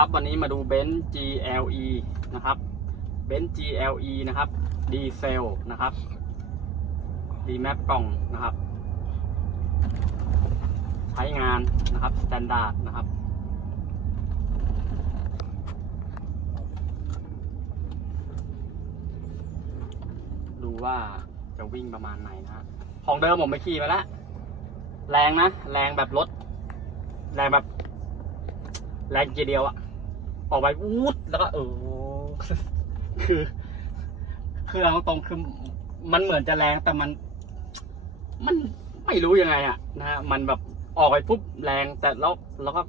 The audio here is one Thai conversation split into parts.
ครับวันนี้มาดูเบนซ์ GLE นะครับเบนซ์ GLE นะครับดีเซลนะครับดีแมปกล่องนะครับ ใช้งานนะครับสแตนดาร์ดนะครับ ดูว่าจะวิ่งประมาณไหนนะฮะของเดิมผมไปขี่มาแล้ว แรงนะ แรงแบบรถ แรงแบบแรงกียร์เดียวอะ ออกไปวูดแล้วก็เออคือ คือเอาตรงคือมันเหมือนจะแรงแต่มัน มันไม่รู้ยังไงอะนะฮะมันแบบออกไปปุ๊บแรงแต่แล้วแล้วก็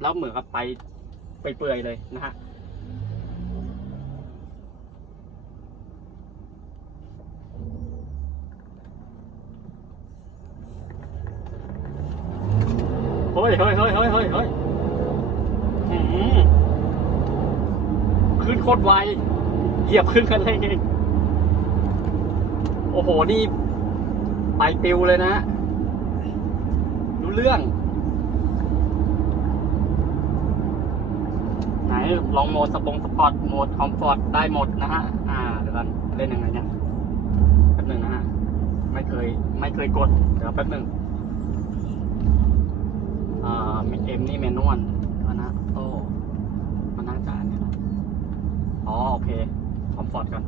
แล้วเหมือนกับไปไปเปื่อยเลยนะฮะเฮ้ยเฮ้ยเฮ้ยเฮ้ยเฮ้ยเฮ้ยหืม ขึ้นโคตรไว เหยียบขึ้นกันเลยเองโอ้โห นี่ ไปปิวเลยนะ รู้เรื่อง ไหน ลองโหมดสปงสปอร์ตโหมดคอมฟอร์ตได้หมดนะฮะ อ่า เดี๋ยวกันเล่นยังไงเนี่ยแป๊บหนึ่งนะฮะ ไม่เคย ไม่เคยกด เดี๋ยวแป๊บหนึ่งอ่าเอ็มนี่เมนวลนะโต้มานั่งจานเนี่ยนะ อ๋อ โอเค คอมฟอร์ตก่อน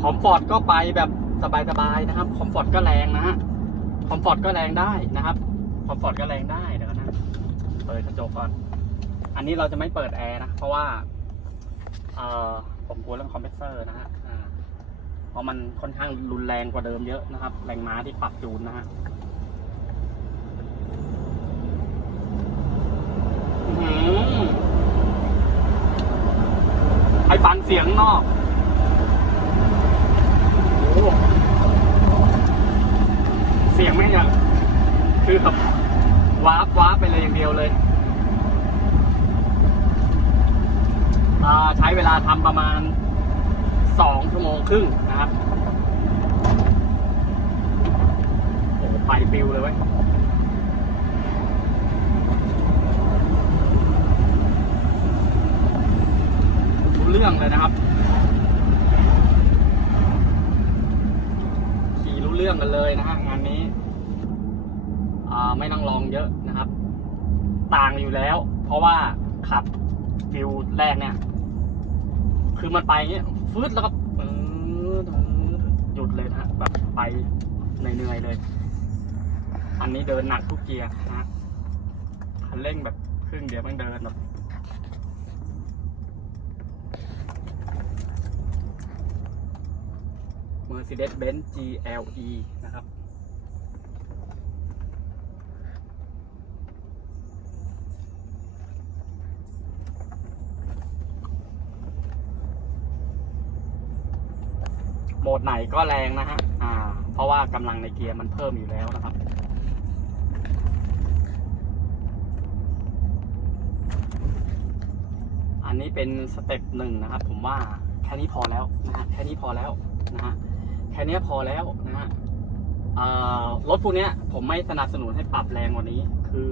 คอมฟอร์ตก็ไปแบบสบายๆนะครับ คอมฟอร์ตก็แรงนะฮะ คอมฟอร์ตก็แรงได้นะครับ คอมฟอร์ตก็แรงได้เดี๋ยวก่อนะ เปิดกระจกก่อน อันนี้เราจะไม่เปิดแอร์นะ เพราะว่า เอ่อ ผมกลัวเรื่องคอมเพรสเซอร์นะฮะ เพราะมันค่อนข้างรุนแรงกว่าเดิมเยอะนะครับ แรงม้าที่ปรับจูนนะฮะอื้อหือไปฟังเสียงนอกเสียงไม่งอย่างคือแบบวาร์ปวาร์ปไปเลยอย่างเดียวเลยใช้เวลาทำประมาณ โมงครึ่งนะครับ โอ้ไปปิวเลยเว้ยรู้เรื่องเลยนะครับ ขี่รู้เรื่องกันเลยนะฮะงานนี้ไม่ต้องลองเยอะนะครับ ต่างอยู่แล้ว เพราะว่าขับฟิลแรกเนี่ย คือมันไปเงี้ยฟืดแล้วก็ หยุดเลยนะฮะแบบไปเหนื่อยๆเลย อันนี้เดินหนักทุกเกียร์นะฮะคันเร่งแบบครึ่งเดียวมันเดินแบบเมอร์เซเดสเบนซ์ GLE นะครับ โหมดไหนก็แรงนะฮะอ่า เพราะว่ากำลังในเกียร์มันเพิ่มอยู่แล้วนะครับอันนี้เป็นสเต็ปหนึ่งนะครับ ผมว่าแค่นี้พอแล้วนะฮะแค่นี้พอแล้วนะฮะแค่นี้พอแล้วนะฮะอ่ารถพวกนี้ผมไม่สนับสนุนให้ปรับแรงกว่านี้ คือ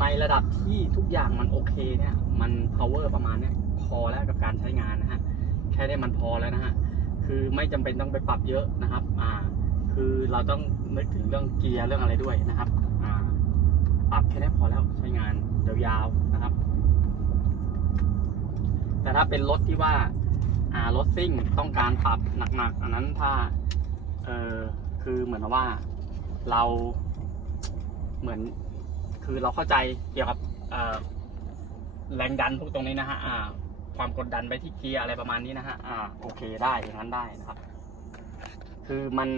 ในระดับที่ทุกอย่างมันโอเคเนี่ย มัน power ประมาณเนี้ยพอแล้วกับการใช้งานนะฮะแค่นี้มันพอแล้วนะฮะ คือไม่จำเป็นต้องไปปรับเยอะนะครับอ่าคือเราต้องนึกถึงเรื่องเกียร์เรื่องอะไรด้วยนะครับอ่าปรับแค่นี้พอแล้วใช้งานยาวๆนะครับ แต่ถ้าเป็นรถที่ว่าอ่ารถซิ่งต้องการปรับหนักๆอันนั้นถ้าเออคือเหมือนว่าเราเหมือนคือเราเข้าใจเกี่ยวกับแรงดันพวกตรงนี้นะฮะอ่า ความกดดันไปที่เกียร์อะไรประมาณนี้นะฮะอ่าโอเคได้อย่างนั้นได้นะครับ คือมัน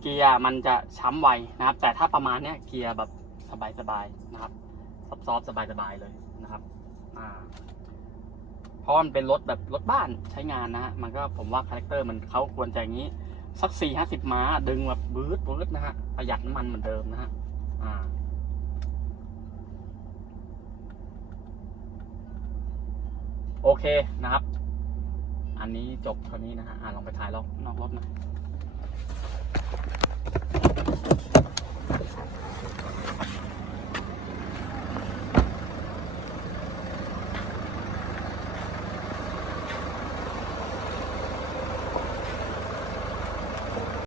เกียร์มันจะช้ำไวนะครับ แต่ถ้าประมาณเนี้ยเกียร์แบบสบายๆนะครับซอฟต์ๆสบายๆเลยนะครับอ่าเพราะมันเป็นรถแบบรถบ้านใช้งานนะฮะมันก็ผมว่าคาแรคเตอร์มันเขาควรจะอย่างนี้สักสี่ห้าสิบม้าดึงแบบบืดบืดนะฮะประหยัดน้ำมันเหมือนเดิมนะฮะอ่า โอเคนะครับ อันนี้จบเท่านี้นะฮะอ่าลองไปถ่ายรอบนอกรถหน่อย